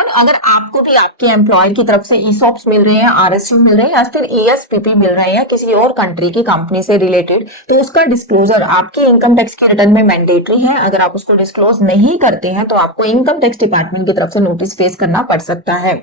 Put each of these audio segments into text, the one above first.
One, अगर आपको भी आपके एम्प्लॉयर की तरफ से ईसॉप्स मिल रहे हैं, आरएसयू मिल रहे हैं या फिर ईएसपीपी मिल रहे हैं किसी और कंट्री की कंपनी से रिलेटेड, तो उसका डिस्क्लोजर आपके इनकम टैक्स के रिटर्न में मैंडेटरी है। अगर आप उसको डिस्क्लोज नहीं करते हैं तो आपको इनकम टैक्स डिपार्टमेंट की तरफ से नोटिस फेस करना पड़ सकता है।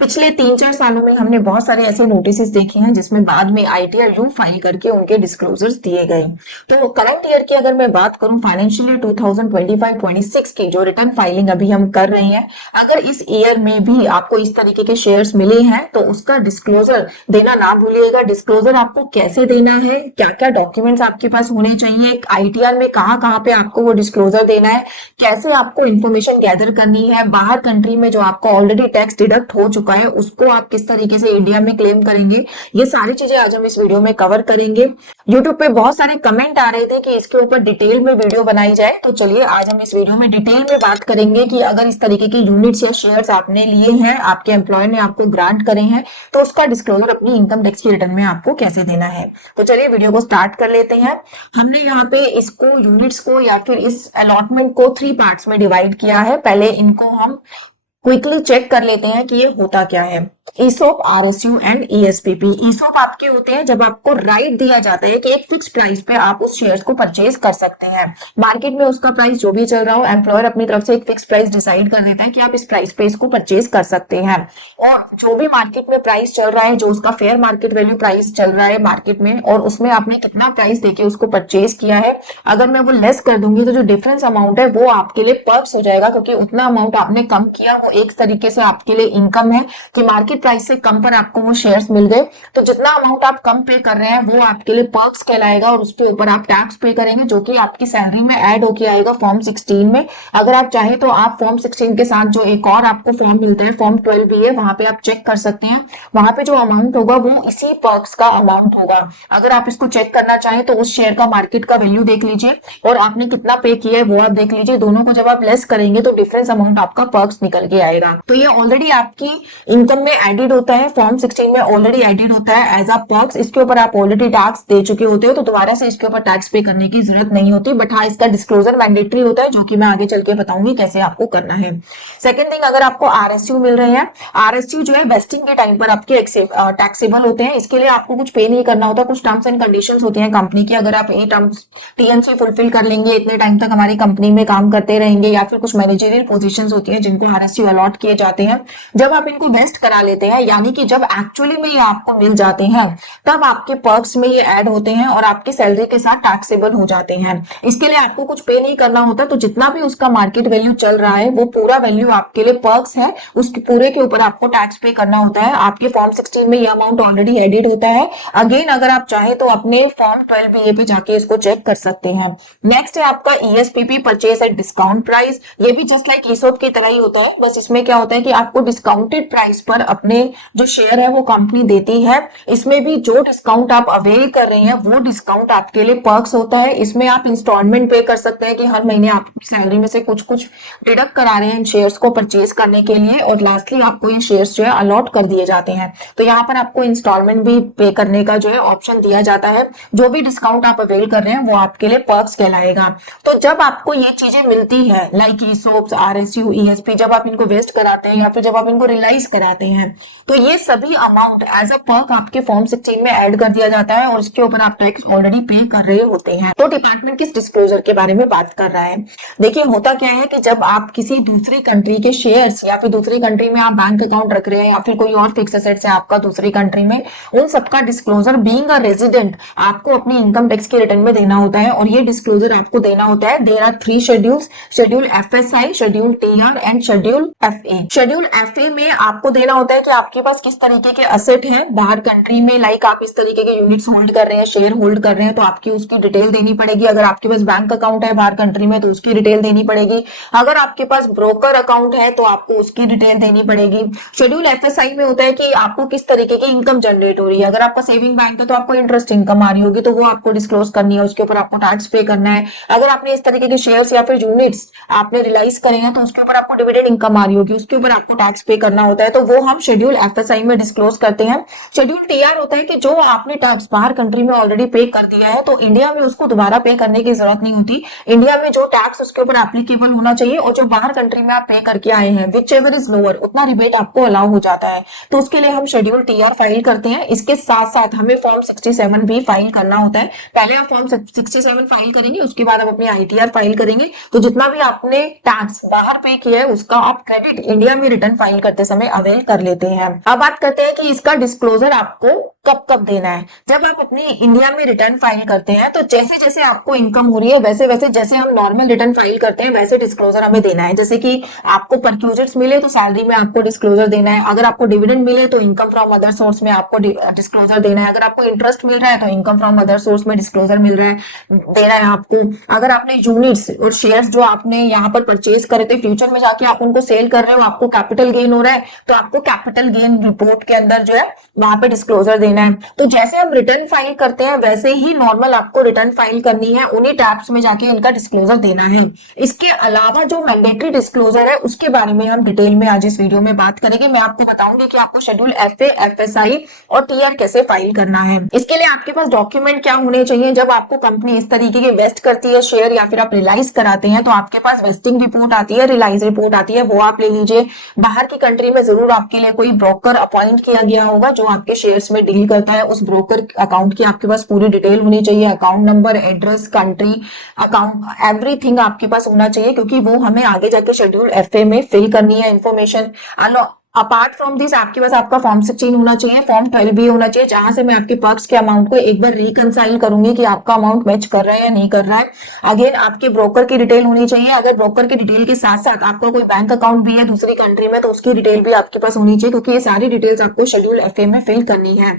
पिछले 3-4 सालों में हमने बहुत सारे ऐसे नोटिस देखे हैं जिसमें बाद में आईटीआर यू फाइल करके उनके डिस्क्लोजर्स दिए गए। तो करंट ईयर की अगर मैं बात करूं, फाइनेंशियल ईयर 2025-26 की जो रिटर्न फाइलिंग अभी हम कर रहे हैं, अगर इस ईयर में भी आपको इस तरीके के शेयर्स मिले हैं तो उसका डिस्क्लोजर देना ना भूलिएगा। डिस्क्लोजर आपको कैसे देना है, क्या क्या डॉक्यूमेंट्स आपके पास होने चाहिए, आईटीआर में कहाँ पे आपको वो डिस्क्लोजर देना है, कैसे आपको इन्फॉर्मेशन गैदर करनी है, बाहर कंट्री में जो आपको ऑलरेडी टैक्स डिडक्ट हो चुका है उसको आप किस तरीके से इंडिया में क्लेम करेंगे, ये सारी चीजें आज हम इस वीडियो में कवर करेंगे। यूट्यूब पे बहुत सारे कमेंट आ रहे थे कि इसके ऊपर डिटेल में वीडियो बनाई जाए, तो चलिए आज हम इस वीडियो में डिटेल में बात करेंगे कि अगर इस तरीके की यूनिट्स या शेयर्स आपने लिए हैं, आपके एम्प्लॉयर ने आपको ग्रांट करे हैं, तो उसका डिस्क्लोजर अपनी इनकम टैक्स की रिटर्न में आपको कैसे देना है। तो चलिए वीडियो को स्टार्ट कर लेते हैं। हमने यहाँ पे इसको यूनिट्स को या फिर इस अलॉटमेंट को 3 पार्ट्स में डिवाइड किया है। पहले इनको हम क्विकली चेक कर लेते हैं कि ये होता क्या है। ESOP, RSU and ESPP. ESOP आपके होते हैं जब आपको राइट दिया जाता है कि एक फिक्स प्राइस पे आप उस शेयर्स को परचेज कर सकते हैं। मार्केट में उसका प्राइस जो भी चल रहा हो, एम्प्लॉयर अपनी तरफ से एक फिक्स प्राइस डिसाइड कर देता है कि आप इस प्राइस पे इसको परचेज कर सकते हैं, और जो भी मार्केट में प्राइस चल रहा है, जो उसका फेयर मार्केट वैल्यू प्राइस चल रहा है मार्केट में, और उसमें आपने कितना प्राइस देके उसको परचेज किया है, अगर मैं वो लेस कर दूंगी तो जो डिफरेंस अमाउंट है वो आपके लिए पर्क्स हो जाएगा, क्योंकि उतना अमाउंट आपने कम किया, वो एक तरीके से आपके लिए इनकम है कि मार्केट प्राइस से कम पर आपको वो शेयर्स मिल गए। तो जितना अमाउंट आप कम पे कर रहे हैं वो आपके लिए पर्क्स कहलाएगा, और उसके ऊपर आप टैक्स पे करेंगे जो कि आपकी सैलरी में ऐड होके आएगा फॉर्म 16 में। अगर आप चाहें तो आप फॉर्म 16 के साथ जो एक और आपको फॉर्म मिलता है फॉर्म 12 भी है, वहां पे आप चेक कर सकते हैं। वहां पे जो अमाउंट होगा वो इसी पर्क्स का अमाउंट होगा। अगर आप इसको चेक करना चाहें तो उस शेयर का मार्केट का वैल्यू देख लीजिए और आपने कितना पे किया है वो आप देख लीजिए। दोनों को जब आप लेस करेंगे तो डिफरेंस अमाउंट आपका पर्क्स निकल के आएगा। तो ये ऑलरेडी आपकी इनकम में एडिड होता है, फॉर्म 16 में ऑलरेडी एडिड होता है एज अ पर्क्स। इसके ऊपर आप ऑलरेडी टैक्स दे चुके होते हो तो दोबारा से इसके ऊपर टैक्स पे करने की जरूरत नहीं होती, बट हाँ इसका डिस्क्लोजर मैंडेटरी होता है, जो कि मैं आगे चल के बताऊंगी कैसे आपको करना है। सेकंड थिंग, अगर आपको आरएसयू मिल रहे हैं, आरएसयू जो है वेस्टिंग के टाइम पर आपके टैक्सेबल होते हैं। इसके लिए आपको कुछ पे नहीं करना होता, कुछ टर्म्स एंड कंडीशंस होती हैं कंपनी की। अगर आप ये टर्म्स टीएनसी फुलफिल कर लेंगे, इतने टाइम तक हमारी कंपनी में काम करते रहेंगे, या फिर कुछ मैनेजरियल पोजीशंस होती हैं जिनको आरएसयू अलॉट किए जाते हैं, जब आप इनको वेस्ट करा लेते हैं, यानी कि जब एक्चुअली में ये आपको मिल जाते हैं, तब आपके पर्क्स में ये ऐड होते हैं और आपकी सैलरी के साथ टैक्सेबल हो जाते हैं। इसके लिए आपको कुछ पे नहीं करना होता, तो जितना भी उसका मार्केट वैल्यू चल रहा है वो पूरा वैल्यू आपके लिए पर्क्स है, उसके पूरे के ऊपर आपको टैक्स पे करना होता है। आपके फॉर्म 16 में ये अमाउंट ऑलरेडी एडिड होता है। अगेन अगर आप चाहे तो अपने फॉर्म 12 बीए पे जाके इसको चेक कर सकते हैं। नेक्स्ट है आपका ईएसपीपी, परचेज एट डिस्काउंट प्राइस। ये भी जस्ट लाइक ईसॉप की तरह ही होता है, बस इसमें क्या होता है कि आपको डिस्काउंटेड प्राइस पर अपने जो शेयर है वो कंपनी देती है। इसमें भी जो डिस्काउंट आप अवेल कर रहे हैं वो डिस्काउंट आपके लिए पर्क्स होता है। इसमें आप इंस्टॉलमेंट पे कर सकते हैं कि हर महीने आप सैलरी में से कुछ कुछ डिडक्ट करा रहे हैं इन शेयर्स को परचेज करने के लिए, और लास्टली आपको इन शेयर्स जो है अलॉट कर दिए जाते हैं। तो यहाँ पर आपको इंस्टॉलमेंट भी पे करने का जो है ऑप्शन दिया जाता है। जो भी डिस्काउंट आप अवेल कर रहे हैं वो आपके लिए पर्क्स कहलाएगा। तो जब आपको ये चीजें मिलती है लाइक ईसॉप्स, आरएसयू, ईएसपी, जब आप इनको वेस्ट कराते हैं या फिर जब आप इनको रियलाइज कराते हैं, तो ये सभी अमाउंट एज अ पर्क आपके फॉर्म 16 में ऐड कर दिया जाता है और इसके ऊपर आप टैक्स ऑलरेडी पे कर रहे होते हैं। तो डिपार्टमेंट किस डिस्क्लोजर के बारे में बात कर रहा है, देखिए होता क्या है कि जब आप किसी दूसरी कंट्री के शेयर्स या फिर दूसरी कंट्री में आप बैंक अकाउंट रख रहे हैं या फिर कोई और फिक्स एसेट्स है आपका दूसरी कंट्री में, उन सबका डिस्क्लोजर बीइंग अ रेजिडेंट आपको अपनी इनकम टैक्स के रिटर्न में देना होता है। और ये डिस्क्लोजर आपको देना होता है। There are 3 schedules, schedule FSI, schedule TR and schedule FA. Schedule FA में आपको देना होता है कि आपके पास किस तरीके के असेट हैं बाहर कंट्री में, लाइक आप इस तरीके के यूनिट्स होल्ड कर रहे हैं, शेयर होल्ड कर रहे हैं, तो आपकी उसकी डिटेल देनी पड़ेगी। अगर आपके पास बैंक अकाउंट है बाहर कंट्री में तो उसकी डिटेल देनी पड़ेगी। अगर आपके पास ब्रोकर अकाउंट है तो आपको उसकी डिटेल देनी पड़ेगी। शेड्यूल एफएसआई में होता है कि आपको किस तरीके की इनकम जनरेट हो रही है। अगर आपका सेविंग बैंक है तो आपको इंटरेस्ट इनकम आ रही होगी, तो वो आपको डिस्क्लोज करनी है, उसके ऊपर आपको टैक्स पे करना है। अगर आपने इस तरीके के शेयर्स या फिर यूनिट्स आपने रियलाइज करे हैं तो उसके ऊपर आपको डिविडेंड इनकम आ रही होगी, उसके ऊपर आपको टैक्स पे करना होता है, तो वो हम शेड्यूल एफएसआई में डिस्क्लोज करते हैं। शेड्यूल टीआर होता है कि जो आपने टैक्स बाहर कंट्री में ऑलरेडी पे कर दिया है तो इंडिया में उसको दोबारा पे करने की जरूरत नहीं होती। इंडिया में जो टैक्स उसके ऊपर एप्लीकेबल होना चाहिए और जो बाहर कंट्री में आप पे करके आए हैं विच एवर इज लोअर उतना रिबेट आपको अलाउ हो जाता है। तो उसके लिए हम शेड्यूल टीआर फाइल करते हैं। इसके साथ साथ हमें फॉर्म 67 भी फाइल करना होता है। पहले आप फॉर्म 67 फाइल करेंगे, उसके बाद आप अपनी आईटीआर फाइल करेंगे। तो जितना भी आपने टैक्स बाहर पे किया है उसका आप क्रेडिट इंडिया में रिटर्न फाइल करते समय अवेल कर लेते हैं। अब बात करते हैं कि इसका डिस्क्लोजर आपको कब कब देना है। जब आप अपनी इंडिया में रिटर्न फाइल करते हैं तो जैसे जैसे आपको इनकम हो रही है वैसे वैसे जैसे हम नॉर्मल रिटर्न फाइल करते हैं वैसे डिस्क्लोजर हमें देना है। जैसे कि आपको परक्यूजर्स मिले तो सैलरी में आपको डिस्क्लोजर देना है, अगर आपको डिविडेंड मिले तो इनकम फ्रॉम अदर सोर्स में आपको डिस्क्लोजर देना है, अगर आपको इंटरेस्ट मिल रहा है तो इनकम फ्रॉम अदर सोर्स में डिस्क्लोजर मिल रहा है देना है आपको। अगर आपने यूनिट्स और शेयर्स जो आपने यहाँ पर परचेज करे थे फ्यूचर में जाके आप उनको सेल कर रहे हो, आपको कैपिटल गेन हो रहा है तो आपको कैपिटल गेन रिपोर्ट के अंदर जो है वहां पे डिस्क्लोजर देना है। तो जैसे हम रिटर्न फाइल करते हैं वैसे ही नॉर्मल आपको रिटर्न फाइल करनी है, उन्हीं टैब्स में जाके इनका डिस्क्लोजर देना है। इसके अलावा जो मैंडेटरी डिस्क्लोजर है उसके बारे में हम डिटेल में आज इस वीडियो में बात करेंगे। मैं आपको बताऊंगी कि आपको शेड्यूल एफए, एफएसआई और टीआर कैसे फाइल करना है। इसके लिए आपके पास डॉक्यूमेंट क्या होने चाहिए। जब आपको कंपनी इस तरीके के वेस्ट करती है शेयर या फिर आप रिलाइज कराते हैं तो आपके पास वेस्टिंग रिपोर्ट आती है, रिलाइज रिपोर्ट आती है, वो आप ले लीजिए। बाहर की कंट्री में जरूर आपके लिए कोई ब्रोकर अपॉइंट किया गया होगा जो आपके शेयर्स में डील करता है। उस ब्रोकर अकाउंट की आपके पास पूरी डिटेल होनी चाहिए, account number, address, country, account, everything आपके पास होना चाहिए क्योंकि वो हमें आगे जाके शेड्यूल एफए में फिल करनी है इंफॉर्मेशन। अपार्ट फ्रॉम दिस आपके पास आपका फॉर्म 16 होना चाहिए, फॉर्म 12 भी होना चाहिए जहां से मैं आपके पर्क्स के अमाउंट को एक बार रिकंसाइल करूंगी कि आपका अमाउंट मैच कर रहा है या नहीं कर रहा है। अगेन आपके ब्रोकर की डिटेल होनी चाहिए। अगर ब्रोकर की डिटेल के साथ साथ आपका कोई बैंक अकाउंट भी है दूसरी कंट्री में तो उसकी डिटेल भी आपके पास होनी चाहिए क्योंकि ये सारी डिटेल्स आपको शेड्यूल एफए में फिल करनी है।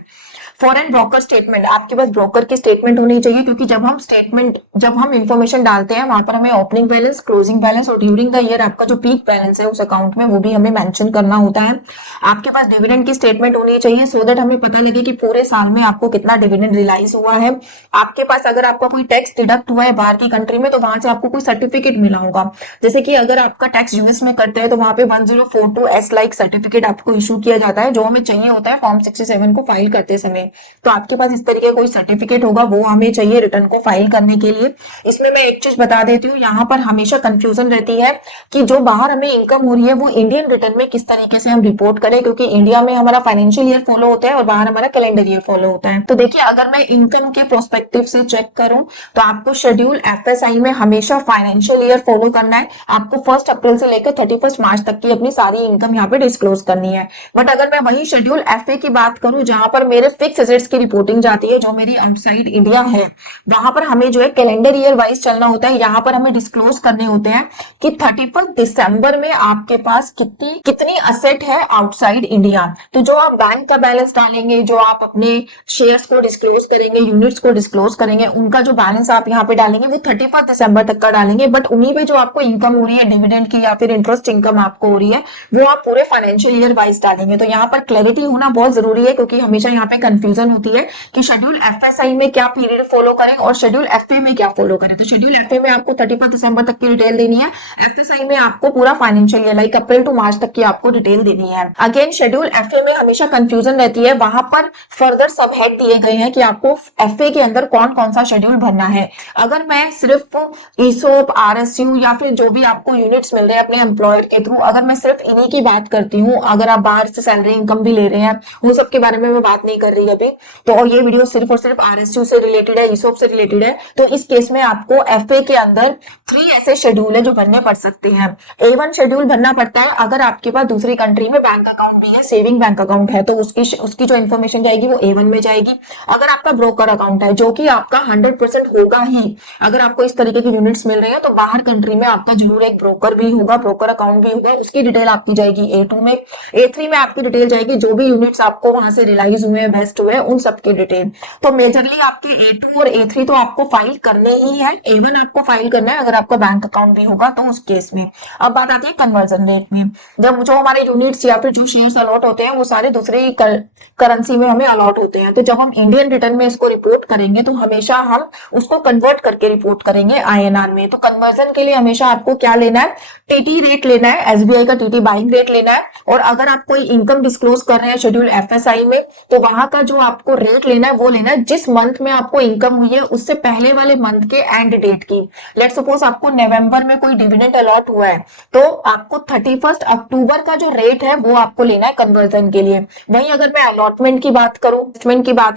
फॉरेन ब्रोकर स्टेटमेंट, आपके पास ब्रोकर की स्टेटमेंट होनी चाहिए क्योंकि जब हम इंफॉर्मेशन डालते हैं वहां पर हमें ओपनिंग बैलेंस, क्लोजिंग बैलेंस और ड्यूरिंग द ईयर आपका जो पीक बैलेंस है उस अकाउंट में वो भी हमें मेंशन करना होता है। आपके पास डिविडेंड की स्टेटमेंट होनी चाहिए सो दैट हमें पता लगे कि पूरे साल में आपको कितना डिविडेंड रिलाइज हुआ है। आपके पास अगर आपका कोई टैक्स डिडक्ट हुआ है बाहर की कंट्री में तो वहां से आपको कोई सर्टिफिकेट मिला होगा। जैसे कि अगर आपका टैक्स यूएस में करते हैं तो वहां पे 1042S लाइक सर्टिफिकेट आपको इशू किया जाता है जो हमें चाहिए होता है फॉर्म 67 को फाइल करते समय। तो आपके पास इस तरीके का कोई सर्टिफिकेट होगा वो हमें चाहिए रिटर्न को फाइल करने के लिए। इसमें मैं एक चीज बता देती हूँ, यहाँ पर हमेशा कंफ्यूजन रहती है कि जो बाहर हमें इनकम हो रही है वो इंडियन रिटर्न में किस तरीके से हम रिपोर्ट करें क्योंकि इंडिया में हमारा फाइनेंशियल ईयर फॉलो होता है और बाहर हमारा कैलेंडर ईयर फॉलो होता है। तो देखिए अगर मैं इनकम के प्रोस्पेक्टिव से चेक करूं तो आपको शेड्यूल एफएसआई में हमेशा फाइनेंशियल ईयर फॉलो करना है। आपको 1 अप्रैल से लेकर 31 मार्च तक की अपनी सारी इनकम यहाँ पे डिस्क्लोज करनी है। बट अगर मैं वही शेड्यूल एफए की बात करूं जहां पर मेरे फिक्स एसेट्स की रिपोर्टिंग जाती है जो मेरी आउटसाइड इंडिया है वहां पर हमें जो है कैलेंडर ईयर वाइज चलना होता है। यहाँ पर हमें डिस्क्लोज करने होते हैं कि 31 दिसंबर में आपके पास कितनी असेट है आउटसाइड इंडिया। तो जो आप बैंक का बैलेंस डालेंगे, जो आप अपने शेयर्स को डिस्क्लोज करेंगे, यूनिट्स को डिस्क्लोज करेंगे, उनका जो बैलेंस आप यहाँ पे डालेंगे वो 31 दिसंबर तक का डालेंगे। बट उन्हीं पे जो आपको इनकम हो रही है डिविडेंड की या फिर इंटरेस्ट इनकम आपको हो रही है वो आप पूरे फाइनेंशियल ईयर वाइज डालेंगे। तो यहाँ पर क्लैरिटी होना बहुत जरूरी है क्योंकि हमेशा यहाँ पे कंफ्यूजन होती है कि शेड्यूल एफएसआई में क्या पीरियड फॉलो करें और शेड्यूल एफए में क्या फॉलो करें। तो शेड्यूल एफए में आपको 31 दिसंबर तक की डिटेल देनी है, एफएसआई में आपको पूरा financial year like April to March तक की आपको डिटेल देनी है। अगेन शेड्यूल एफए में हमेशा कंफ्यूजन रहती है, वहां पर फर्दर सब हेड दिए गए हैं कि आपको एफए के अंदर कौन कौन सा शेड्यूल भरना है। अगर मैं सिर्फ ईसोप, आरएसयू या फिर जो भी आपको यूनिट्स मिल रहे हैं अपने एम्प्लॉयर के थ्रू, अगर मैं सिर्फ इन्हीं की बात करती हूँ, अगर आप बाहर से सैलरी इनकम भी ले रहे हैं वो सब के बारे में मैं बात नहीं कर रही अभी, तो ये वीडियो सिर्फ और सिर्फ आरएसयू से रिलेटेड है, ईसोप से रिलेटेड है। तो इस केस में आपको एफए के अंदर 3 ऐसे शेड्यूल है जो भरने पड़ सकते हैं। A1 शेड्यूल भरना पड़ता है अगर आपके पास दूसरी कंट्री में बैंक अकाउंट भी है, सेविंग बैंक अकाउंट है तो उसकी जो इन्फॉर्मेशन जाएगी वो A1 में जाएगी। अगर आपका ब्रोकर अकाउंट है जो कि आपका 100% होगा ही, अगर आपको इस तरीके की यूनिट्स मिल रही है तो बाहर कंट्री में आपका जरूर एक ब्रोकर भी होगा, ब्रोकर अकाउंट भी होगा, उसकी डिटेल आपकी जाएगी A2 में। A3 में आपकी डिटेल जाएगी जो भी यूनिट्स आपको वहां से रिलाइज हुए हैं, वेस्ट हुए हैं उन सबकी डिटेल। तो मेजरली आपके A2 और A3 तो आपको फाइल करने ही है, A1 आपको फाइल करना है अगर आपका बैंक अकाउंट भी होगा तो उस केस में। अब बात आती है कन्वर्जन रेट में। जब जो हमारे यूनिट्स या फिर जो शेयर्स अलॉट होते हैं वो सारे दूसरी करेंसी में हमें अलॉट होते हैं, तो जब हम इंडियन रिटर्न में इसको रिपोर्ट करेंगे तो हमेशा हम उसको कन्वर्ट करके रिपोर्ट करेंगे INR में। तो कन्वर्जन के लिए हमेशा आपको क्या लेना है, टीटी रेट लेना है, SBI का टीटी बाइंग रेट लेना है। और अगर आप कोई इनकम डिस्क्लोज कर रहे हैं शेड्यूल FSI में तो वहां का जो आपको रेट लेना है वो लेना है जिस मंथ में आपको इनकम हुई है उससे पहले वाले मंथ के एंड डेट की। लेट सपोज आपको नवंबर में कोई डिविडेंड अलॉट हुआ है तो आपको 31 अक्टूबर का जो रेट है वो आपको लेना है कन्वर्जन के लिए। वहीं अगर मैं अलॉटमेंट की बात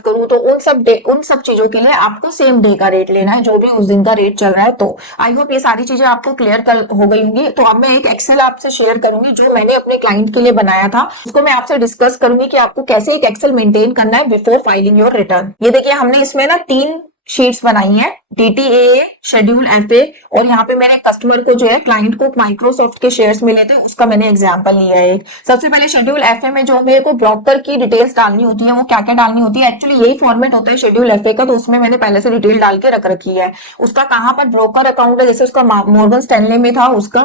करूं तो उन सब चीजों के लिए आपको सेम डे का रेट लेना है जो भी उस दिन का रेट चल रहा है। तो आई होप ये सारी चीजें आपको क्लियर हो गई होंगी। तो अब मैं एक एक्सेल आपसे शेयर करूंगी जो मैंने अपने क्लाइंट के लिए बनाया था, उसको मैं आपसे डिस्कस करूंगी कि आपको कैसे एक एक्सेल मेंटेन करना है बिफोर फाइलिंग योर रिटर्न। ये देखिए हमने इसमें ना 3 शीट्स बनाई हैं, DTAA, शेड्यूल FA और यहाँ पे मैंने कस्टमर को जो है क्लाइंट को माइक्रोसॉफ्ट के शेयर्स मिले थे उसका मैंने एग्जांपल लिया है एक। सबसे पहले शेड्यूल FA में जो मेरे को ब्रोकर की डिटेल्स डालनी होती है वो क्या क्या डालनी होती है, एक्चुअली यही फॉर्मेट होता है शेड्यूल FA का, तो उसमें मैंने पहले से डिटेल डाल के रख रखी है। उसका कहाँ पर ब्रोकर अकाउंट है, जैसे उसका मॉर्गन स्टैनले में था, उसका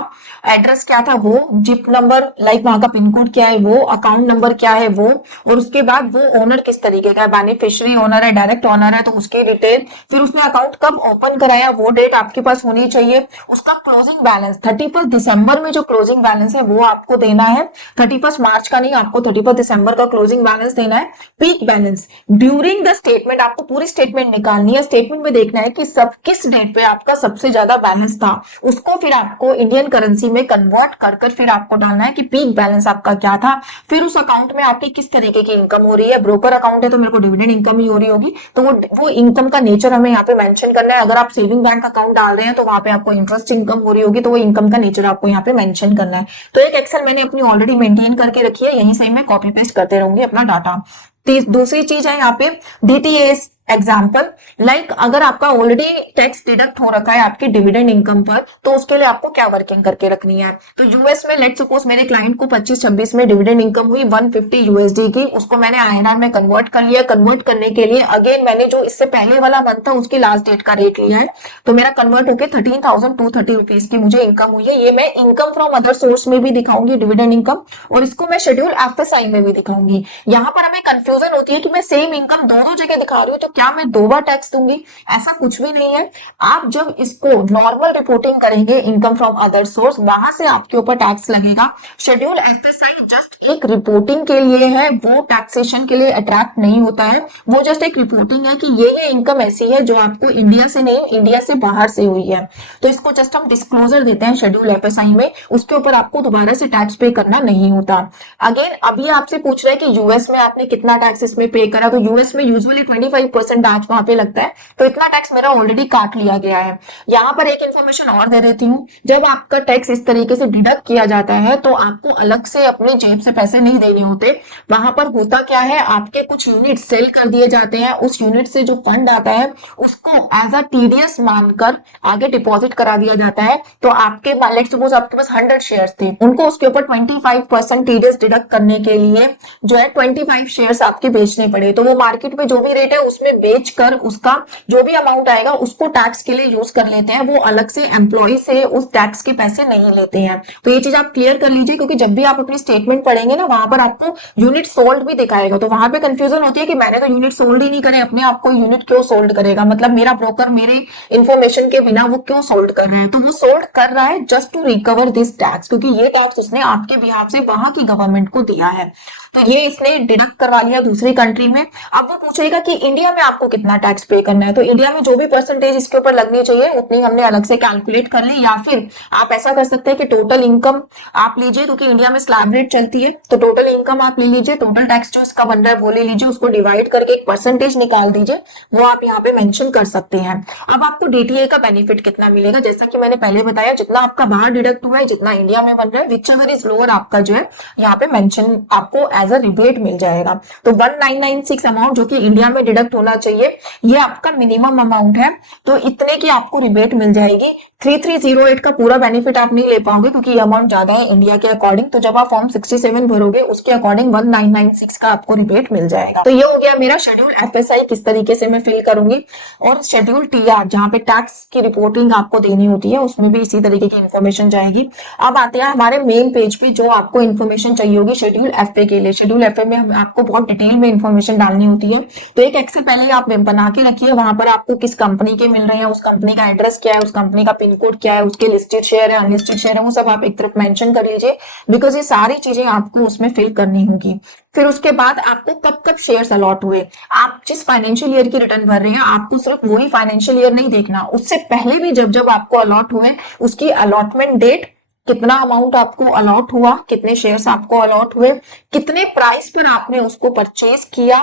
एड्रेस क्या था वो, जिप नंबर लाइक वहां का पिन कोड क्या है वो, अकाउंट नंबर क्या है वो, और उसके बाद वो ओनर किस तरीके का है, बेनिफिशियरी ओनर है, डायरेक्ट ओनर है तो उसकी डिटेल, फिर उसने अकाउंट कब ओपन कराया वो डेट आपके पास होनी चाहिए, उसका क्लोजिंग बैलेंस 31 दिसंबर में जो क्लोजिंग बैलेंस है वो आपको देना है, 31 मार्च का नहीं, आपको 31 दिसंबर का क्लोजिंग बैलेंस देना है। Peak balance during the statement, आपको पूरी स्टेटमेंट निकालनी है, स्टेटमेंट में देखना है कि सब किस डेट पे आपका सबसे ज्यादा बैलेंस था, उसको फिर आपको इंडियन करेंसी में कन्वर्ट कर फिर आपको डालना है कि पीक बैलेंस आपका क्या था। फिर उस अकाउंट में आपकी किस तरीके की इनकम हो रही है, ब्रोकर अकाउंट है तो मेरे को डिविडेंड इनकम ही हो रही होगी, तो वो इनकम का नेचर हमें यहाँ पे मेंशन करना है। अगर आप सेविंग बैंक अकाउंट डाल रहे हैं तो वहां पे आपको इंटरेस्ट इनकम हो रही होगी, तो वो इनकम का नेचर आपको यहाँ पे मेंशन करना है। तो एक एक्सेल मैंने अपनी ऑलरेडी मेंटेन करके रखी है, यहीं से मैं कॉपी पेस्ट करते रहूंगी अपना डाटा। दूसरी चीज है यहाँ पे DTA एग्जाम्पल, लाइक अगर आपका ऑलरेडी टैक्स डिडक्ट हो रखा है आपकी डिविडेंड इनकम पर तो उसके लिए आपको क्या वर्किंग करके रखनी है। तो यूएस में लेट सपोज मेरे क्लाइंट को 25-26 में डिविडेंड इनकम हुई 150 USD की, उसको मैंने INR में कन्वर्ट कर लिया। कन्वर्ट करने के लिए अगेन मैंने जो इससे पहले वाला मंथ था उसकी लास्ट डेट का रेट लिया है, तो मेरा कन्वर्ट होकर 13,230 रुपीज की मुझे इनकम हुई है। ये मैं इनकम फ्रॉम अदर सोर्स में भी दिखाऊंगी डिविडेंड इनकम, और इसको मैं शेड्यूल FSI में भी दिखाऊंगी। यहाँ पर हमें कंफ्यूजन होती है कि मैं सेम इनकम दोनों जगह दिखा रही हूँ तो क्या मैं 2 बार टैक्स दूंगी, ऐसा कुछ भी नहीं है। आप जब इसको नॉर्मल रिपोर्टिंग करेंगे इनकम फ्रॉम अदर सोर्स, वहां से आपके ऊपर टैक्स लगेगा। शेड्यूल FSI जस्ट एक रिपोर्टिंग के लिए है, वो टैक्सेशन के लिए अट्रैक्ट नहीं होता है, वो जस्ट एक रिपोर्टिंग है कि ये इनकम ऐसी है जो आपको इंडिया से नहीं, इंडिया से बाहर से हुई है, तो इसको जस्ट हम डिस्क्लोजर देते हैं शेड्यूल FSI में, उसके ऊपर आपको दोबारा से टैक्स पे करना नहीं होता। अगेन अभी आपसे पूछ रहा है कि यूएस में आपने कितना टैक्स इसमें पे करा, तो यूएस में यूजुअली 25% टैक्स वहां पे लगता है, तो इतना टैक्स मेरा ऑलरेडी काट लिया गया है। यहाँ पर एक इन्फॉर्मेशन और दे देती हूँ, जब आपका टैक्स इस तरीके से डिडक्ट किया जाता है तो आपको अलग से अपनी जेब से पैसे नहीं देने होते। वहां पर होता क्या है, आपके कुछ यूनिट सेल कर दिए जाते हैं, उस यूनिट से जो फंड आता है उसको एज अ TDS मानकर आगे डिपॉजिट करा दिया जाता है। तो आपके लेट्स सपोज आपके पास 100 शेयर्स थे, उनको उसके ऊपर 25% TDS डिडक्ट करने के लिए जो है 25 शेयर्स आपके बेचने पड़े, तो वो मार्केट में जो भी रेट है उसमें बेचकर उसका जो भी अमाउंट आएगा उसको टैक्स के लिए यूज कर लेते हैं, वो अलग से एम्प्लॉय से उस टैक्स के पैसे नहीं लेते हैं। तो ये चीज आप क्लियर कर लीजिए, क्योंकि जब भी आप अपनी स्टेटमेंट पढ़ेंगे ना वहां पर आपको यूनिट सोल्ड भी दिखाएगा, तो वहां पे कंफ्यूजन होती है कि मैंने तो यूनिट सोल्ड ही नहीं करे, अपने आप को यूनिट क्यों सोल्ड करेगा, मतलब मेरा ब्रोकर मेरे इंफॉर्मेशन के बिना वो क्यों सोल्ड कर रहे हैं, तो वो सोल्ड कर रहा है just to recover this tax, क्योंकि ये टैक्स उसने आपके बिहाफ से वहां की गवर्नमेंट को दिया है, तो ये इसने डिडक्ट करवा लिया दूसरी कंट्री में। अब वो पूछेगा कि इंडिया में आपको कितना टैक्स पे करना है, तो इंडिया में जो भी परसेंटेज इसके ऊपर लगनी चाहिए उतनी हमने अलग से कैलकुलेट कर ली, या फिर आप ऐसा कर सकते हैं कि टोटल इनकम आप लीजिए, क्योंकि इंडिया में स्लैब रेट चलती है, तो टोटल इनकम आप ले लीजिए, टोटल टैक्स जो इसका बन रहा है वो ले लीजिए, उसको डिवाइड करके एक परसेंटेज निकाल दीजिए, वो आप यहाँ पे मेंशन कर सकते हैं। अब आपको DTA का बेनिफिट कितना मिलेगा, जैसा कि मैंने पहले बताया, जितना आपका बाहर डिडक्ट हुआ है, जितना इंडिया में बन रहा है, विच एवर इज लोअर आपका जो है यहाँ पे मेंशन आपको एज अ रिबेट मिल जाएगा। तो 1996 अमाउंट जो कि इंडिया में डिडक्ट होना चाहिए, ये आपका मिनिमम अमाउंट है, तो इतने की आपको रिबेट मिल जाएगी। 3308 का पूरा बेनिफिट आप नहीं ले पाओगे क्योंकि ये अमाउंट ज्यादा है इंडिया के अकॉर्डिंग। तो जब आप फॉर्म 67 भरोगे उसके अकॉर्डिंग 1996 का आपको रिबेट मिल जाएगा। तो ये हो गया मेरा शेड्यूल एफएसआई किस तरीके से मैं फिल करूंगी। और शेड्यूल टीआर जहां पे टैक्स की रिपोर्टिंग आपको देनी होती है उसमें भी इसी तरीके की इन्फॉर्मेशन जाएगी। अब आते हैं हमारे मेन पेज पे जो आपको इन्फॉर्मेशन चाहिए होगी शेड्यूल एफए के लिए। शेड्यूल एफए में आपको बहुत डिटेल में इन्फॉर्मेशन डालनी होती है। तो एक एक्सेल पहले आप बना के रखिए, वहां पर आपको किस कंपनी के मिल रहे हैं, उस कंपनी का एड्रेस क्या है, उस कंपनी का पिन कोड क्या है, उसके लिस्टेड शेयर है अनलिस्टेड शेयर है, वो सब आप एक तरफ मेंशन कर लीजिए बिकॉज ये सारी चीजें आपको उसमें फिल करनी होगी। फिर उसके बाद आपको कब कब शेयर्स अलॉट हुए, आप जिस फाइनेंशियल ईयर की रिटर्न भर रहे हैं आपको सिर्फ वही फाइनेंशियल ईयर नहीं देखना, उससे पहले भी जब जब आपको अलॉट हुए उसकी अलॉटमेंट डेट, कितना अमाउंट आपको अलॉट हुआ, कितने शेयर्स आपको अलॉट हुए, कितने प्राइस पर आपने उसको परचेज किया,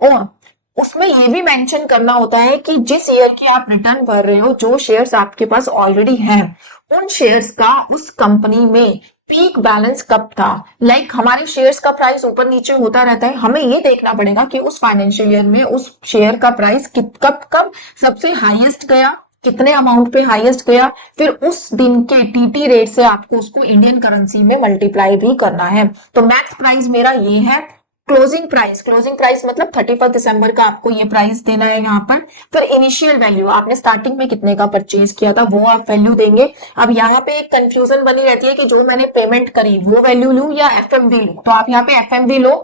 और उसमें ये भी मेंशन करना होता है कि जिस ईयर की आप रिटर्न भर रहे हो जो शेयर्स आपके पास ऑलरेडी हैं उन शेयर्स का उस कंपनी में पीक बैलेंस कब था। लाइक हमारे शेयर्स का प्राइस ऊपर नीचे होता रहता है, हमें ये देखना पड़ेगा कि उस फाइनेंशियल ईयर में उस शेयर का प्राइस कब कब सबसे हाईएस्ट गया, कितने अमाउंट पे हाईएस्ट गया, फिर उस दिन के टीटी रेट से आपको उसको इंडियन करेंसी में मल्टीप्लाई भी करना है। तो मैक्स प्राइस मेरा ये है। क्लोजिंग प्राइस मतलब 31 दिसंबर का आपको ये प्राइस देना है यहाँ पर। फिर इनिशियल वैल्यू आपने स्टार्टिंग में कितने का परचेज किया था वो आप वैल्यू देंगे। अब यहाँ पे एक कंफ्यूजन बनी रहती है कि जो मैंने पेमेंट करी वो वैल्यू लूं या एफएमवी लूं, तो आप यहाँ पे एफएमवी लो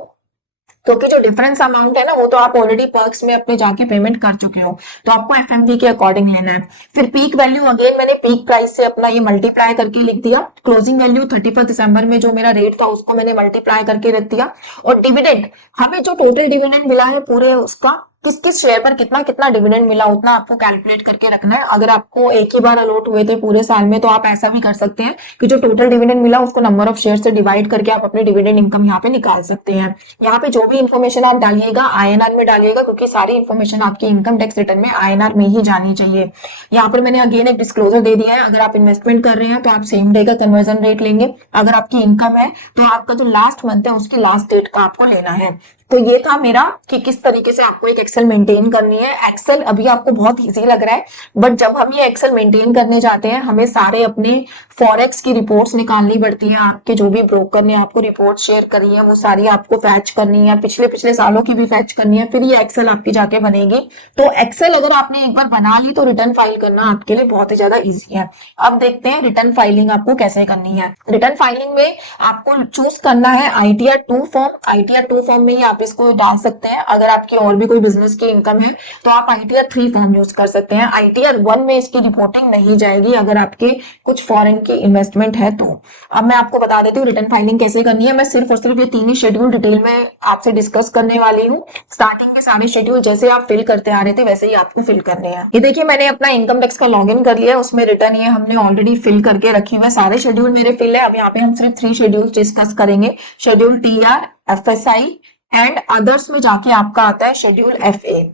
क्योंकि जो डिफरेंस अमाउंट है ना वो तो आप ऑलरेडी पर्क्स में अपने जाके पेमेंट कर चुके हो, तो आपको एफएमवी के अकॉर्डिंग लेना है। फिर पीक वैल्यू अगेन मैंने पीक प्राइस से अपना ये मल्टीप्लाई करके लिख दिया। क्लोजिंग वैल्यू 31 दिसंबर में जो मेरा रेट था उसको मैंने मल्टीप्लाई करके रख दिया। और डिविडेंड, हमें जो टोटल डिविडेंड मिला है पूरे उसका किस किस शेयर पर कितना कितना डिविडेंड मिला उतना आपको कैलकुलेट करके रखना है। अगर आपको एक ही बार अलॉट हुए थे पूरे साल में तो आप ऐसा भी कर सकते हैं कि जो टोटल डिविडेंड मिला उसको नंबर ऑफ शेयर से डिवाइड करके आप अपने डिविडेंड इनकम यहाँ पे निकाल सकते हैं। यहाँ पे जो भी इन्फॉर्मेशन आप डालिएगा आईएनआर में डालिएगा क्योंकि सारी इन्फॉर्मेशन आपकी इनकम टैक्स रिटर्न में आईएनआर में ही जानी चाहिए। यहाँ पर मैंने अगेन एक डिस्क्लोजर दे दिया है, अगर आप इन्वेस्टमेंट कर रहे हैं तो आप सेम डे का कन्वर्जन रेट लेंगे, अगर आपकी इनकम है तो आपका जो लास्ट मंथ है उसकी लास्ट डेट का आपको लेना है। तो ये था मेरा कि किस तरीके से आपको एक एक्सेल मेंटेन करनी है। एक्सेल अभी आपको बहुत इजी लग रहा है बट जब हम ये एक्सेल मेंटेन करने जाते हैं हमें सारे अपने फॉरेक्स की रिपोर्ट्स निकालनी पड़ती हैं। आपके जो भी ब्रोकर ने आपको रिपोर्ट शेयर करी है वो सारी आपको फैच करनी है, पिछले पिछले सालों की भी फैच करनी है, फिर ये एक्सेल आपकी जाके बनेगी। तो एक्सेल अगर आपने एक बार बना ली तो रिटर्न फाइल करना आपके लिए बहुत ही ज्यादा ईजी है। अब देखते हैं रिटर्न फाइलिंग आपको कैसे करनी है। रिटर्न फाइलिंग में आपको चूज करना है आईटीआर 2 फॉर्म। आईटीआर 2 फॉर्म में ही आप इसको डाल सकते हैं। अगर आपकी और भी कोई बिजनेस की इनकम है तो आप आईटीआर 3 फॉर्म यूज कर सकते हैं। आईटीआर 1 में इसकी रिपोर्टिंग नहीं जाएगी अगर आपके कुछ फॉरेन की इन्वेस्टमेंट है तो। अब मैं आपको बता देती हूँ रिटर्न फाइलिंग कैसे करनी है। मैं सिर्फ और सिर्फ ये तीन ही शेड्यूल डिटेल में आपसे डिस्कस करने वाली हूँ। स्टार्टिंग के सारे शेड्यूल जैसे आप फिल करते आ रहे थे वैसे ही आपको फिल करने हैं। ये देखिए मैंने अपना इनकम टैक्स का लॉग इन कर लिया, उसमें रिटर्न ये हमने ऑलरेडी फिल करके रखी हुई है, सारे शेड्यूल मेरे फिल है। अब यहाँ पे हम सिर्फ 3 शेड्यूल डिस्कस करेंगे, schedule TR, FSI and others में जाके आपका आता है शेड्यूल एफए।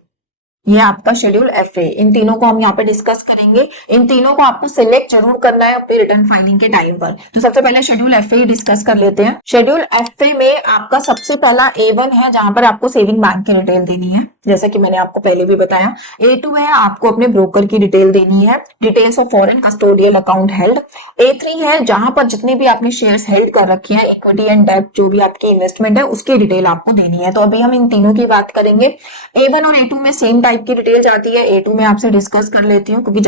ये आपका शेड्यूल एफए, इन तीनों को हम यहाँ पे डिस्कस करेंगे। इन तीनों को आपको सिलेक्ट जरूर करना है अपने रिटर्न फाइलिंग के टाइम पर। तो सबसे पहले शेड्यूल एफए ही डिस्कस कर लेते हैं। शेड्यूल एफए में आपका सबसे पहला A1 है जहां पर आपको सेविंग बैंक की डिटेल देनी है, जैसा कि मैंने आपको पहले भी बताया। A2 है आपको अपने ब्रोकर की डिटेल देनी है, details of foreign custodial account held. A3 है जहां पर जितने भी आपने शेयर्स हेल्ड कर रखी है, इक्विटी एंड डेब्ट जो भी आपकी इन्वेस्टमेंट है उसकी डिटेल आपको देनी है। तो अभी हम इन तीनों की बात करेंगे। A1 और A2 में सेम टाइप की डिटेल जाती है। A2 में आपसे डिस्कस कर लेती हूँ क्योंकि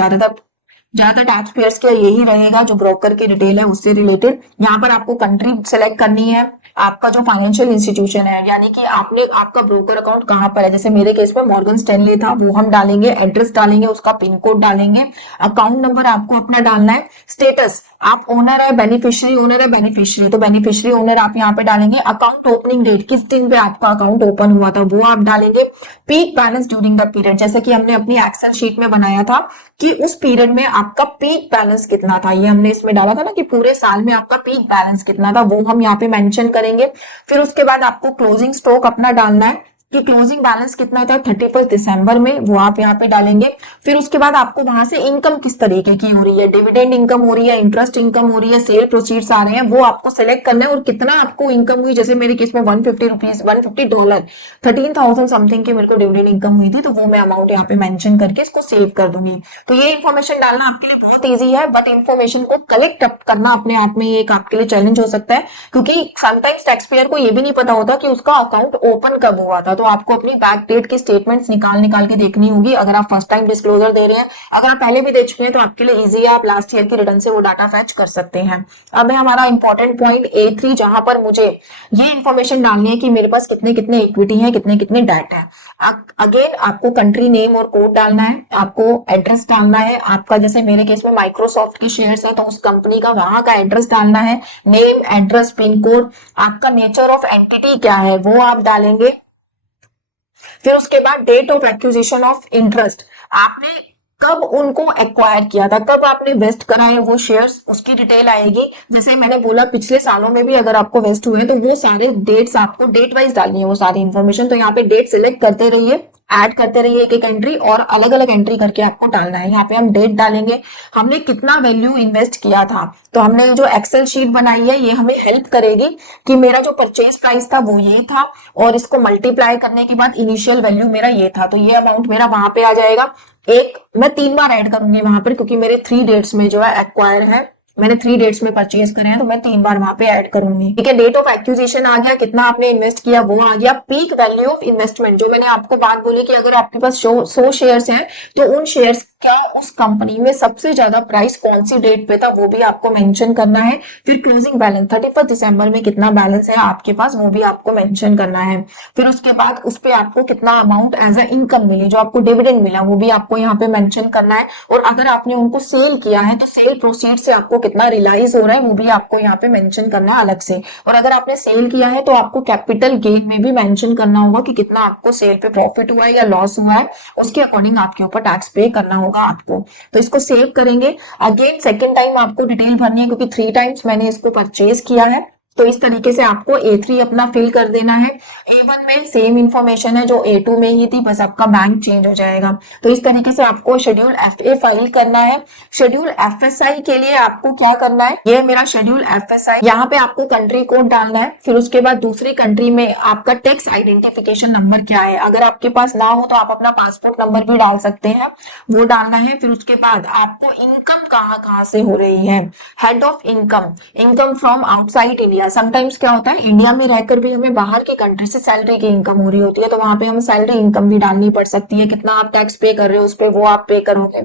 ज्यादातर टैक्स पेयर्स का यही रहेगा जो ब्रोकर की डिटेल है उससे रिलेटेड। यहाँ पर आपको कंट्री सेलेक्ट करनी है, आपका जो फाइनेंशियल इंस्टीट्यूशन है यानी कि आपने आपका ब्रोकर अकाउंट कहाँ पर है, जैसे मेरे केस में मॉर्गन स्टैनली था वो हम डालेंगे, एड्रेस डालेंगे, उसका पिन कोड डालेंगे, अकाउंट नंबर आपको अपना डालना है, स्टेटस आप ओनर है बेनिफिशियरी, ओनर है बेनिफिशियरी तो बेनिफिशियरी ओनर आप यहाँ पे डालेंगे, अकाउंट ओपनिंग डेट किस दिन पे आपका अकाउंट ओपन हुआ था वो आप डालेंगे, peak balance during the period जैसे कि हमने अपनी एक्सेल शीट में बनाया था कि उस पीरियड में आपका पीक बैलेंस कितना था, ये हमने इसमें डाला था ना कि पूरे साल में आपका पीक बैलेंस कितना था, वो हम यहाँ पे मेंशन करेंगे। फिर उसके बाद आपको क्लोजिंग स्टॉक अपना डालना है, कि क्लोजिंग बैलेंस कितना था 31 दिसंबर में, वो आप यहाँ पे डालेंगे। फिर उसके बाद आपको वहां से इनकम किस तरीके की हो रही है, डिविडेंड इनकम हो रही है, इंटरेस्ट इनकम हो रही है, सेल प्रोसीड्स आ रहे हैं, वो आपको सिलेक्ट करना है और कितना आपको इनकम हुई। जैसे मेरे केस में $150 13,000 समथिंग की मेरे को डिविडेंड इनकम हुई थी, तो वो मैं अमाउंट यहाँ पे मेंशन करके इसको सेव कर दूंगी। तो ये इन्फॉर्मेशन डालना आपके लिए बहुत ईजी है, बट इन्फॉर्मेशन को कलेक्ट करना अपने आप में एक आपके लिए चैलेंज हो सकता है, क्योंकि समटाइम्स टैक्स पेयर को ये भी नहीं पता होता कि उसका अकाउंट ओपन कब हुआ था। तो आपको अपनी बैक डेट की स्टेटमेंट्स निकाल के देखनी होगी अगर आप फर्स्ट टाइम डिस्क्लोजर दे रहे हैं। अगर आप पहले भी दे चुके हैं तो आपके लिए इजी है, आप लास्ट ईयर की रिटर्न से वो डाटा फैच कर सकते हैं। अब है हमारा इंपॉर्टेंट पॉइंट A3, जहां पर मुझे ये इन्फॉर्मेशन डालनी है कि मेरे पास कितने कितने इक्विटी है, कितने कितने डेट है। अगेन आपको कंट्री नेम और कोड डालना है, आपको एड्रेस डालना है। आपका जैसे मेरे केस में माइक्रोसॉफ्ट की शेयर्स है तो उस कंपनी का वहां का एड्रेस डालना है, नेम, एड्रेस, पिन कोड। आपका नेचर ऑफ एंटिटी क्या है वो आप डालेंगे। फिर उसके बाद date of acquisition of interest, आपने कब उनको एक्वायर किया था, कब आपने वेस्ट कराए वो शेयर्स, उसकी डिटेल आएगी। जैसे मैंने बोला पिछले सालों में भी अगर आपको वेस्ट हुए तो वो सारे डेट्स आपको डेट वाइज डालनी है वो सारी इंफॉर्मेशन। तो यहाँ पे डेट सिलेक्ट करते रहिए, ऐड करते रहिए एक एक एंट्री, और अलग अलग एंट्री करके आपको डालना है। यहाँ पे हम डेट डालेंगे, हमने कितना वैल्यू इन्वेस्ट किया था। तो हमने जो एक्सेल शीट बनाई है ये हमें हेल्प करेगी कि मेरा जो परचेज प्राइस था वो ये था, और इसको मल्टीप्लाई करने के बाद इनिशियल वैल्यू मेरा ये था, तो ये अमाउंट मेरा वहां पे आ जाएगा। एक मैं 3 बार ऐड करूंगी वहां पर, क्योंकि मेरे 3 डेट्स में जो है एक्वायर है, मैंने 3 डेट्स में परचेज करे हैं, तो मैं 3 बार वहां पे ऐड करूंगी। ठीक है, डेट ऑफ एक्विजिशन आ गया, कितना आपने इन्वेस्ट किया वो आ गया। पीक वैल्यू ऑफ इन्वेस्टमेंट, जो मैंने आपको बात बोली कि अगर आपके पास 100 शेयर्स हैं तो उन शेयर्स का उस कंपनी में सबसे ज्यादा प्राइस कौन सी डेट पे था वो भी आपको मेंशन करना है। फिर क्लोजिंग बैलेंस 31 दिसंबर में कितना बैलेंस है आपके पास वो भी आपको मेंशन करना है। फिर उसके बाद उस पे आपको कितना अमाउंट एज अ इनकम मिली, जो आपको डिविडेंड मिला वो भी आपको यहाँ पे मेंशन करना है। और अगर आपने उनको सेल किया है तो सेल प्रोसीड से आपको कितना रियलाइज हो रहा है वो भी आपको यहाँ पे मेंशन करना है अलग से। और अगर आपने सेल किया है तो आपको कैपिटल गेन में भी मेंशन करना होगा कि कितना आपको सेल पे प्रॉफिट हुआ है या लॉस हुआ है, उसके अकॉर्डिंग आपके ऊपर टैक्स पे करना होगा आपको। तो इसको सेव करेंगे। अगेन सेकेंड टाइम आपको डिटेल भरनी है, क्योंकि 3 टाइम्स मैंने इसको परचेज किया है, तो इस तरीके से आपको A3 अपना फिल कर देना है। A1 में सेम इंफॉर्मेशन है जो A2 में ही थी, बस आपका बैंक चेंज हो जाएगा। तो इस तरीके से आपको शेड्यूल FA फाइल करना है। शेड्यूल FSI के लिए आपको क्या करना है, ये मेरा शेड्यूल FSI, यहाँ पे आपको कंट्री कोड डालना है। फिर उसके बाद दूसरी कंट्री में आपका टैक्स आइडेंटिफिकेशन नंबर क्या है, अगर आपके पास ना हो तो आप अपना पासपोर्ट नंबर भी डाल सकते हैं, वो डालना है। फिर उसके बाद आपको इनकम कहाँ से हो रही है, head of income, income from outside India. Sometimes क्या होता है इंडिया में रहकर भी हमें बाहर की कंट्री से सैलरी की इनकम हो रही होती है, तो वहां पे हमें सैलरी इनकम भी डालनी पड़ सकती है। कितना आप टैक्स पे कर रहे हो उस पे वो आप पे करोगे,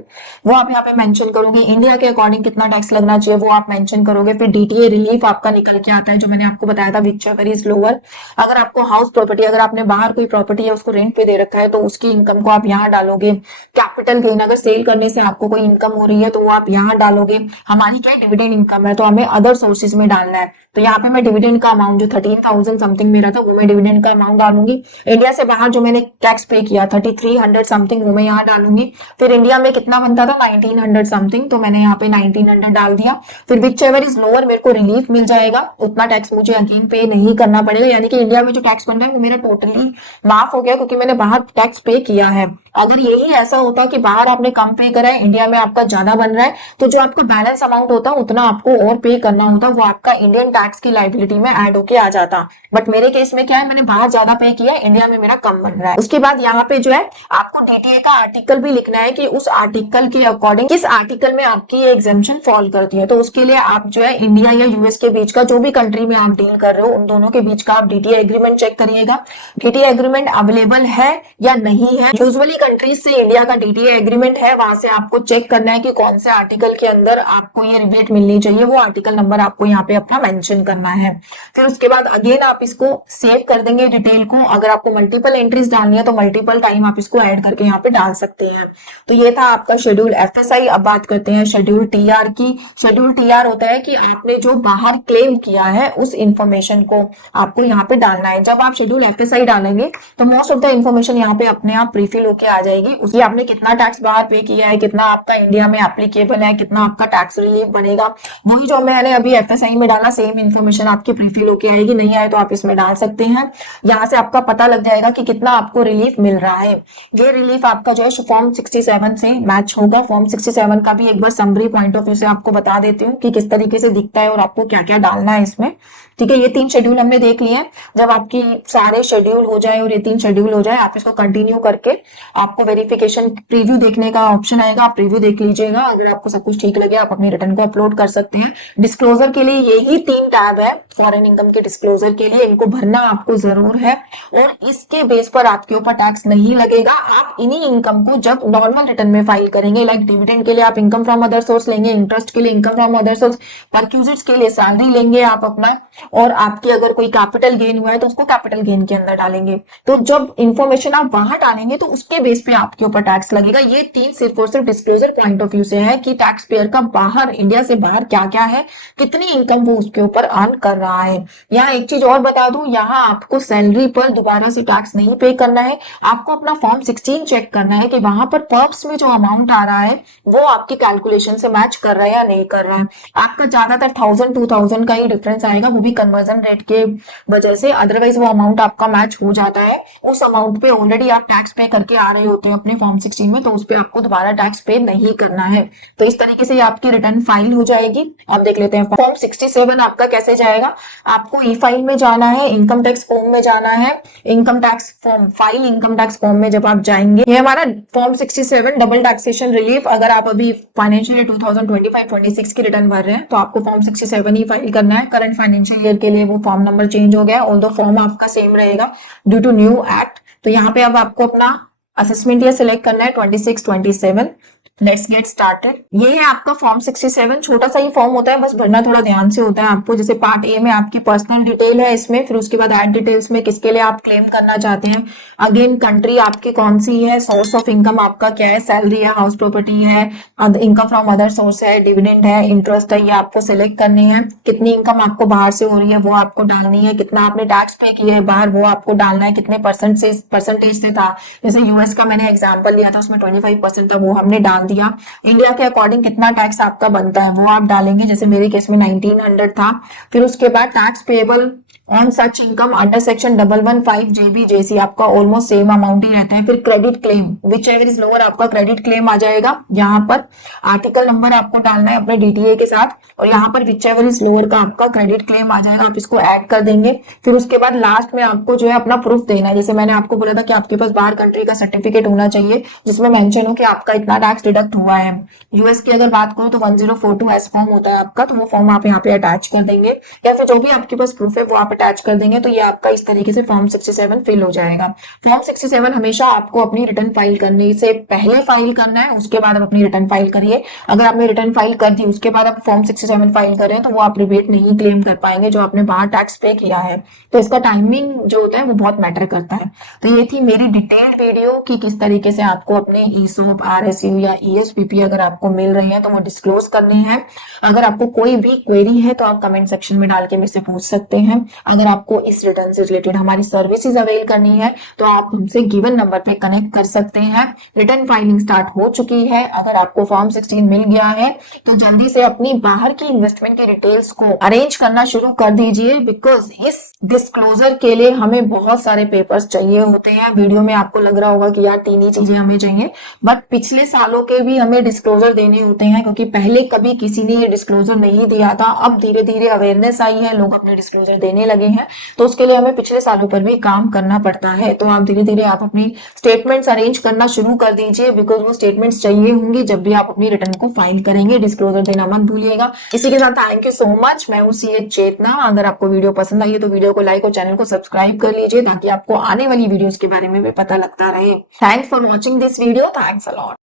वो आप यहाँ पे मेंशन करोगे। इंडिया के अकॉर्डिंग कितना टैक्स लगना चाहिए वो आप मेंशन करोगे। फिर DTA रिलीफ आपका निकल के आता है, जो मैंने आपको बताया था, विच एवर इज लोअर। अगर आपको हाउस प्रॉपर्टी, अगर आपने बाहर कोई प्रॉपर्टी है उसको रेंट पे दे रखा है तो उसकी इनकम को आप यहाँ डालोगे। कैपिटल गेन, अगर सेल करने से आपको कोई इनकम हो रही है तो वो आप यहाँ डालोगे। हमारी क्या डिविडेंड इनकम है तो हमें अदर सोर्सेज में डालना है, तो यहाँ पे मैं डिविडेंड का अमाउंट जो 13,000 समथिंग मेरा था वो मैं डिविडेंड का अमाउंट डालूंगी। इंडिया से बाहर जो मैंने टैक्स पे किया 3300 समथिंग वो मैं यहाँ डालूंगी। फिर इंडिया में कितना बनता था 1900 समथिंग, तो मैंने यहाँ पे 1900 डाल दिया। फिर विच एवर इज लोअर मेरे को रिलीफ मिल जाएगा, उतना टैक्स मुझे अगेन पे नहीं करना पड़ेगा। यानी कि इंडिया में जो टैक्स बन रहा है वो मेरा टोटली माफ हो गया, क्योंकि मैंने बाहर टैक्स पे किया है। अगर यही ऐसा होता कि बाहर आपने कम पे करा है, इंडिया में आपका ज्यादा बन रहा है, तो जो आपका बैलेंस अमाउंट होता उतना आपको और पे करना होता, वो आपका इंडियन टैक्स की लाइबिलिटी में ऐड होके आ जाता। बट मेरे केस में क्या है, मैंने बाहर ज्यादा पे किया है, इंडिया में मेरा कम बन रहा है। उसके बाद यहाँ पे जो है आपको DTA का आर्टिकल भी लिखना है कि उस आर्टिकल के अकॉर्डिंग किस आर्टिकल में आपकी एग्जेम्पशन फॉल करती है। तो उसके लिए आप जो है इंडिया या US के बीच का, जो भी कंट्री में आप डील कर रहे हो उन दोनों के बीच का आप DTA एग्रीमेंट चेक करिएगा, DTA एग्रीमेंट अवेलेबल है या नहीं है। यूजुअली कंट्रीज से इंडिया का DTA एग्रीमेंट है, वहां से आपको चेक करना है कि कौन से आर्टिकल के अंदर आपको ये रिबेट मिलनी चाहिए, वो आर्टिकल नंबर आपको यहाँ पे अपना मेंशन करना है। फिर उसके बाद अगेन आप इसको सेव कर देंगे डिटेल को। अगर आपको मल्टीपल एंट्रीज डालनी है तो मल्टीपल टाइम आप इसको ऐड करके यहाँ पे डाल सकते हैं। तो ये था आपका शेड्यूल FSI। अब बात करते हैं शेड्यूल TR की। शेड्यूल TR होता है कि आपने जो बाहर क्लेम किया है उस इंफॉर्मेशन को आपको यहाँ पे डालना है। जब आप शेड्यूल FSI डालेंगे तो मोस्ट ऑफ द इंफॉर्मेशन यहाँ पे अपने आप प्रीफिल होके आ जाएगी। उसकी आपने कितना टैक्स बाहर पे किया है, कितना आपका इंडिया में एप्लीकेबल है, कितना आपका टैक्स रिलीफ बनेगा, वही जो मैंने अभी एफएसआई में डाला सेम इन्फॉर्मेशन आपकी प्रीफिल होके आएगी। नहीं आए तो आप इसमें डाल सकते हैं। यहाँ से आपका पता लग जाएगा कि कितना आपको रिलीफ मिल रहा है। ये रिलीफ आपका जो है फॉर्म 67 से मैच होगा। फॉर्म 67 का भी एक बार समरी पॉइंट ऑफ व्यू से आपको बता देती हूँ कि किस तरीके से दिखता है और आपको क्या क्या डालना है इसमें। ठीक है, ये 3 शेड्यूल हमने देख लिए हैं। जब आपकी सारे शेड्यूल हो जाए और ये 3 शेड्यूल हो जाए, आप इसको कंटिन्यू करके आपको वेरिफिकेशन प्रीव्यू देखने का ऑप्शन आएगा, आप प्रीव्यू देख लीजिएगा। अगर आपको सब कुछ ठीक लगे आप अपनी रिटर्न को अपलोड कर सकते हैं। डिस्क्लोजर के लिए यही 3 टैब है फॉरेन इनकम के डिस्क्लोजर के लिए, इनको भरना आपको जरूर है और इसके बेस पर आपके ऊपर टैक्स नहीं लगेगा। आप इन्हीं इनकम को जब नॉर्मल रिटर्न में फाइल करेंगे, लाइक डिविडेंड के लिए आप इनकम फ्रॉम अदर सोर्स लेंगे, इंटरेस्ट के लिए income from other source, perquisites के लिए सैलरी लेंगे आप अपना, और आपकी अगर कोई कैपिटल गेन हुआ है तो उसको कैपिटल गेन के अंदर डालेंगे। तो जब इंफॉर्मेशन आप वहां डालेंगे तो उसके बेस पे आपके ऊपर टैक्स लगेगा। ये 3 सिर्फ और सिर्फ डिस्क्लोजर पॉइंट ऑफ व्यू से है कि टैक्स पेयर का बाहर, इंडिया से बाहर क्या क्या है, कितनी इनकम वो उसके ऊपर अर्न कर रहा है। यहाँ एक चीज और बता दूं, यहाँ आपको सैलरी पर दोबारा से टैक्स नहीं पे करना है। आपको अपना फॉर्म 16 चेक करना है कि वहां पर पर्प्स में जो अमाउंट आ रहा है वो आपकी कैलकुलेशन से मैच कर रहा है या नहीं कर रहा है। आपका ज्यादातर 1000-2000 का ही डिफरेंस आएगा, वो भी कन्वर्जन रेट के वजह से। अदरवाइज वो अमाउंट आपका मैच हो जाता है। उस अमाउंट पे ऑलरेडी आप टैक्स पे करके आ रहे होते हैं अपने फॉर्म 16 में, तो उस पे आपको दोबारा टैक्स पे नहीं करना है। तो इस तरीके से आपकी रिटर्न फाइल हो जाएगी। आप देख लेते हैं फॉर्म 67 आपका कैसे जाएगा। आपको ई फाइल में जाना है, इनकम टैक्स फॉर्म में जाना है। Income tax form file income tax form में जब आप जाएंगे, ये हमारा फॉर्म 67 डबल टैक्सेशन रिलीफ, अगर आप अभी फाइनेंशियल ईयर 2025-26 की रिटर्न भर रहे हैं तो आपको फॉर्म 67 ही फाइल करना है। करंट फाइनेंशियल ईयर के लिए वो फॉर्म नंबर चेंज हो गया, ऑल्दो फॉर्म आपका सेम रहेगा ड्यू टू न्यू एक्ट। तो यहाँ पे अब आपको अपना असेसमेंट ईयर सिलेक्ट करना है 26-27। Let's get started. ये है आपका फॉर्म 67। छोटा सा ही फॉर्म होता है, बस भरना थोड़ा ध्यान से होता है आपको। जैसे पार्ट ए में आपकी पर्सनल डिटेल है इसमें, फिर उसके बाद एड डिटेल्स में किसके लिए आप क्लेम करना चाहते हैं, अगेन कंट्री आपकी कौन सी है, सोर्स ऑफ इनकम आपका क्या है, सैलरी है, हाउस प्रॉपर्टी है, इनकम फ्रॉम अदर सोर्स है, डिविडेंड है, इंटरेस्ट है, ये आपको सिलेक्ट करनी है। कितनी इनकम आपको बाहर से हो रही है वो आपको डालनी है, कितना आपने टैक्स पे किया है बाहर वो आपको डालना है, कितने परसेंटेज से था। जैसे यूएस का मैंने एग्जाम्पल लिया था, उसमें 25% था, वो हमने डाल दिया। इंडिया के अकॉर्डिंग कितना टैक्स आपका बनता है वो आप डालेंगे, जैसे मेरे केस में 1900 था। फिर उसके बाद tax payable on such income under section 115 जेबी जेसी आपका ऑलमोस्ट सेम अमाउंट ही रहता है। फिर credit claim which ever is lower आपका क्रेडिट क्लेम आ जाएगा। यहाँ पर आर्टिकल नंबर आपको डालना है अपने डीटीए के साथ, और यहाँ पर विच एवर इज लोअर का आपका क्रेडिट क्लेम आ जाएगा, आप इसको ऐड कर देंगे। फिर उसके बाद लास्ट में आपको जो है अपना प्रूफ देना है। जैसे मैंने आपको बोला था कि आपके पास बाहर कंट्री का सर्टिफिकेट होना चाहिए जिसमें मेंशन हो कि आपका इतना टैक्स डिडक्ट हुआ है। यूएस की अगर बात करूं तो 1042 फॉर्म होता है आपका, तो वो फॉर्म आप यहाँ पे अटैच कर देंगे, या फिर जो भी आपके पास प्रूफ है वो आप अटैच कर देंगे। तो ये आपका इस तरीके से फॉर्म 67 फिल हो जाएगा। फॉर्म 67 हमेशा आपको अपनी रिटर्न फाइल करने से पहले फाइल करना है, उसके बाद आप अपनी रिटर्न फाइल करिए। अगर आपने रिटर्न फाइल कर दी उसके बाद आप फॉर्म 67 फाइल करें तो वो आप रिबेट नहीं क्लेम कर पाएंगे जो आपने बाहर टैक्स पे किया है। तो इसका टाइमिंग जो होता है वो बहुत मैटर करता है। तो ये थी मेरी डिटेल्ड वीडियो कि किस तरीके से आपको अपने ईसोप, आरएसयू या ईएसपीपी अगर आपको मिल रही है तो वो डिस्क्लोज करनी है। अगर आपको कोई भी क्वेरी है तो आप कमेंट सेक्शन में डाल के मेरे से पूछ सकते हैं। अगर आपको इस रिटर्न से रिलेटेड हमारी सर्विसेज अवेल करनी है तो आप हमसे गिवन नंबर पे कनेक्ट कर सकते हैं। रिटर्न फाइलिंग स्टार्ट हो चुकी है। अगर आपको फॉर्म 16 मिल गया है तो जल्दी से अपनी बाहर की इन्वेस्टमेंट की डिटेल्स को अरेंज करना शुरू कर दीजिए, बिकॉज इस डिस्क्लोजर के लिए हमें बहुत सारे पेपर्स चाहिए होते हैं। वीडियो में आपको लग रहा होगा कि यार 3 ही चीजें हमें चाहिए, बट पिछले सालों के भी हमें डिस्क्लोजर देने होते हैं, क्योंकि पहले कभी किसी ने ये डिस्क्लोजर नहीं दिया था। अब धीरे धीरे अवेयरनेस आई है, लोग अपने डिस्क्लोजर देने लगे हैं, तो उसके लिए हमें पिछले सालों पर भी काम करना पड़ता है। तो आप धीरे धीरे आप अपनी स्टेटमेंट्स अरेंज करना शुरू कर दीजिए, बिकॉज वो स्टेटमेंट्स चाहिए होंगी जब भी आप अपनी रिटर्न को फाइल करेंगे। डिस्क्लोजर देना मत भूलिएगा। इसी के साथ थैंक यू सो मच। मैं हूँ सीएच चेतना। अगर आपको वीडियो पसंद आई है तो वीडियो को लाइक और चैनल को सब्सक्राइब कर लीजिए, ताकि आपको आने वाली वीडियोस के बारे में भी पता लगता रहे। Thanks for watching this video. Thanks a lot.